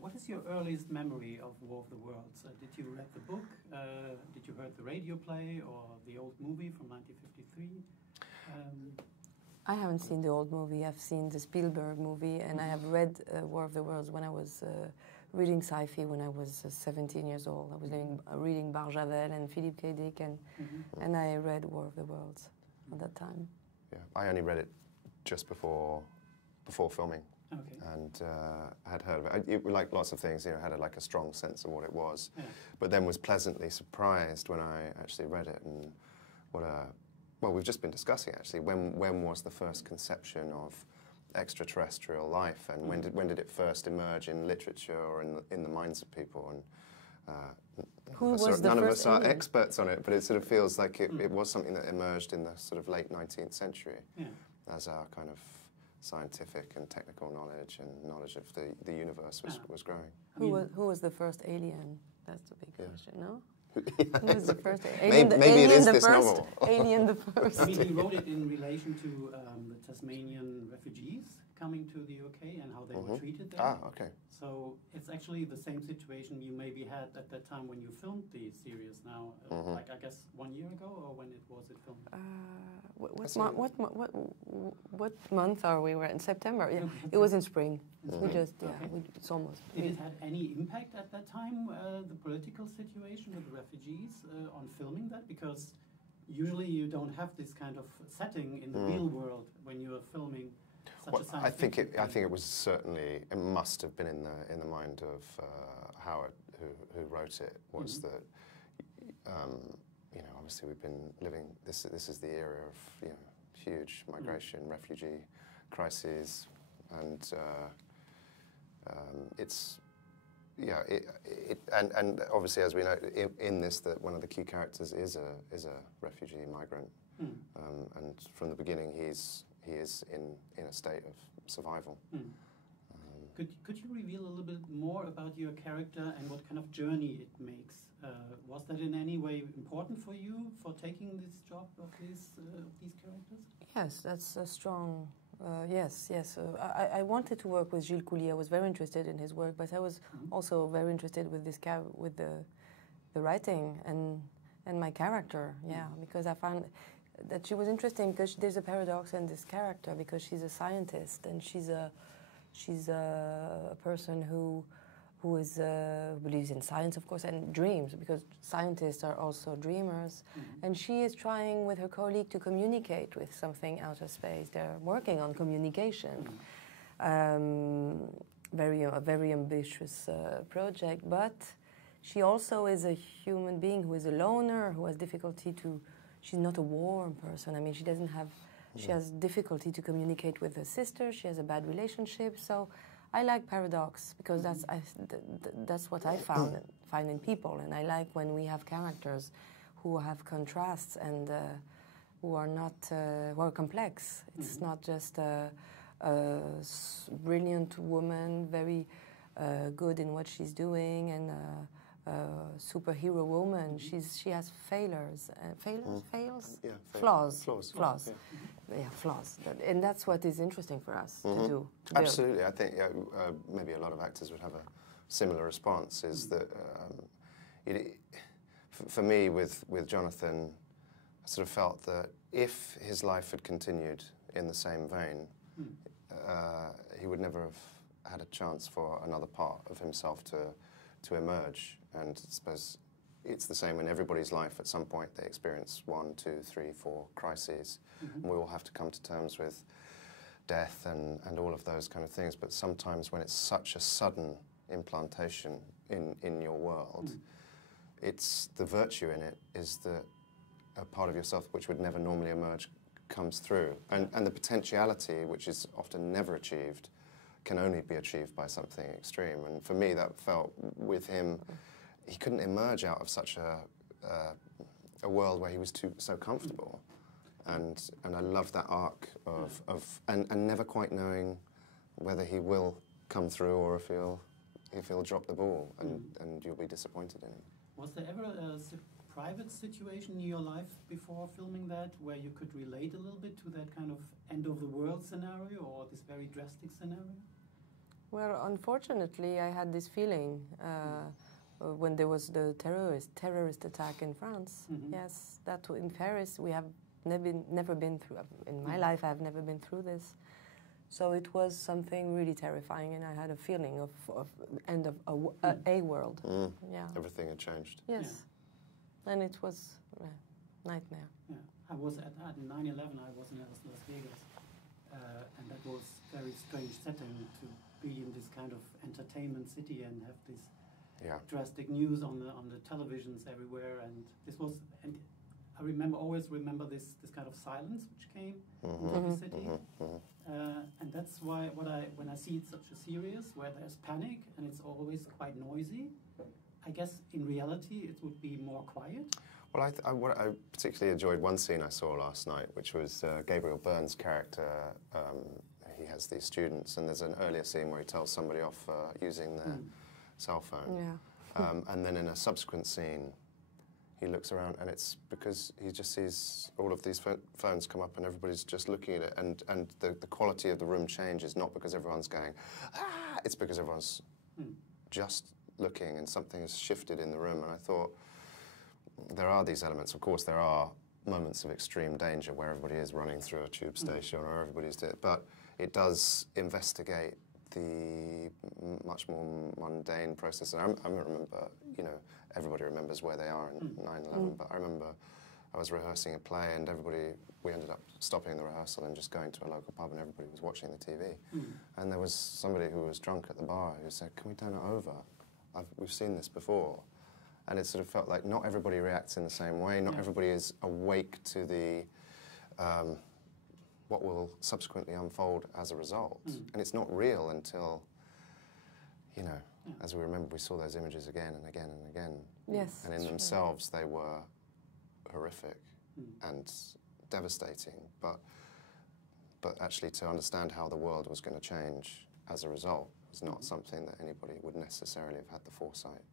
what is your earliest memory of War of the Worlds? Did you read the book? Did you heard the radio play or the old movie from 1953? I haven't seen the old movie. I've seen the Spielberg movie, and I have read War of the Worlds when I was reading sci-fi when I was 17 years old. I was reading Barjavel and Philippe K. Dick, and I read War of the Worlds at that time. Yeah, I only read it just before filming. Okay. And I had heard of it. Like lots of things, you know, had like a strong sense of what it was, but then was pleasantly surprised when I actually read it. And what a well, we've just been discussing actually when was the first conception of extraterrestrial life, and when did it first emerge in literature or in the minds of people? And none of us are experts on it, but it sort of feels like it was something that emerged in the sort of late 19th century as our kind of scientific and technical knowledge and knowledge of the universe was growing. Who was the first alien? That's the big question, no? Who was the first alien? Maybe it is this novel. Alien the first. I mean, he wrote it in relation to the Tasmanian refugees coming to the UK and how they were treated there. Ah, okay. So it's actually the same situation you maybe had at that time when you filmed the series now, like I guess 1 year ago, or when it filmed? What month are we? We're in September. Yeah, it was in spring. We just it's almost. Did it have any impact at that time, the political situation with the refugees, on filming that? Because usually you don't have this kind of setting in the real world when you are filming. I think it was certainly, it must have been in the mind of Howard, who wrote it, was that you know, obviously we've been living this is the era of, you know, huge migration, refugee crises, and it's and obviously, as we know in this, that one of the key characters is a refugee migrant, and from the beginning he is in a state of survival. Could you reveal a little bit more about your character and what kind of journey it makes? Was that in any way important for you for taking this job of these characters? Yes, that's a strong. Yes. I wanted to work with Gilles Coulier. I was very interested in his work, but I was also very interested with with the writing and my character. Yeah, because I found that she was interesting because there's a paradox in this character, because she's a scientist and she's a person who believes in science, of course, and dreams, because scientists are also dreamers. And she is trying with her colleague to communicate with something out of space. They're working on communication. A very ambitious project, but she also is a human being who is a loner, who has difficulty to. She's not a warm person. I mean, she doesn't have. She has difficulty to communicate with her sister. She has a bad relationship. So I like paradox because that's what I find in people, and I like when we have characters who have contrasts and who are complex. It's not just a brilliant woman, very good in what she's doing, and superhero woman. She has failures. Yeah, flaws. Flaws. Yeah, flaws. And that's what is interesting for us to do. Absolutely. I think maybe a lot of actors would have a similar response, is that for me with Jonathan, I sort of felt that if his life had continued in the same vein, he would never have had a chance for another part of himself to emerge. And I suppose it's the same in everybody's life. At some point they experience 1, 2, 3, 4 crises, and we all have to come to terms with death and all of those kind of things. But sometimes when it's such a sudden implantation in your world, it's the virtue in it is that a part of yourself which would never normally emerge comes through, and the potentiality, which is often never achieved, can only be achieved by something extreme. And for me, that felt with him, he couldn't emerge out of such a world where he was so comfortable. And I love that arc and never quite knowing whether he will come through or if he'll drop the ball and you'll be disappointed in him. Was there ever a private situation in your life before filming that where you could relate a little bit to that kind of end of the world scenario or this very drastic scenario? Well, unfortunately, I had this feeling when there was the terrorist attack in France. Yes, that in Paris we have never been through. In my life, I've never been through this. So it was something really terrifying, and I had a feeling of end of a world. Yeah, everything had changed. Yes, and it was a nightmare. Yeah, I was at 9/11. I was in Las Vegas, and that was a very strange setting to be in this kind of entertainment city and have this drastic news on the televisions everywhere. And this was, and I always remember this kind of silence which came into the city. And that's why when I see such a series where there's panic and it's always quite noisy, I guess in reality it would be more quiet. Well, I particularly enjoyed one scene I saw last night, which was Gabriel Byrne's character. He has these students, and there's an earlier scene where he tells somebody off using their cell phone. Yeah. And then in a subsequent scene, he looks around, and it's because he just sees all of these phones come up and everybody's just looking at it, and the quality of the room changes, not because everyone's going, ah, it's because everyone's just looking and something has shifted in the room. And I thought, there are these elements. Of course, there are moments of extreme danger where everybody is running through a tube station or everybody's doing it, but it does investigate the much more mundane process. And I remember, you know, everybody remembers where they are in 9/11, but I remember I was rehearsing a play and we ended up stopping the rehearsal and just going to a local pub and everybody was watching the TV. And there was somebody who was drunk at the bar who said, "Can we turn it over? We've seen this before." And it sort of felt like not everybody reacts in the same way. Not everybody is awake to the what will subsequently unfold as a result. And it's not real until, you know, as we remember, we saw those images again and again and again. Yes. And in themselves, they were horrific and devastating. But actually, to understand how the world was going to change as a result was not something that anybody would necessarily have had the foresight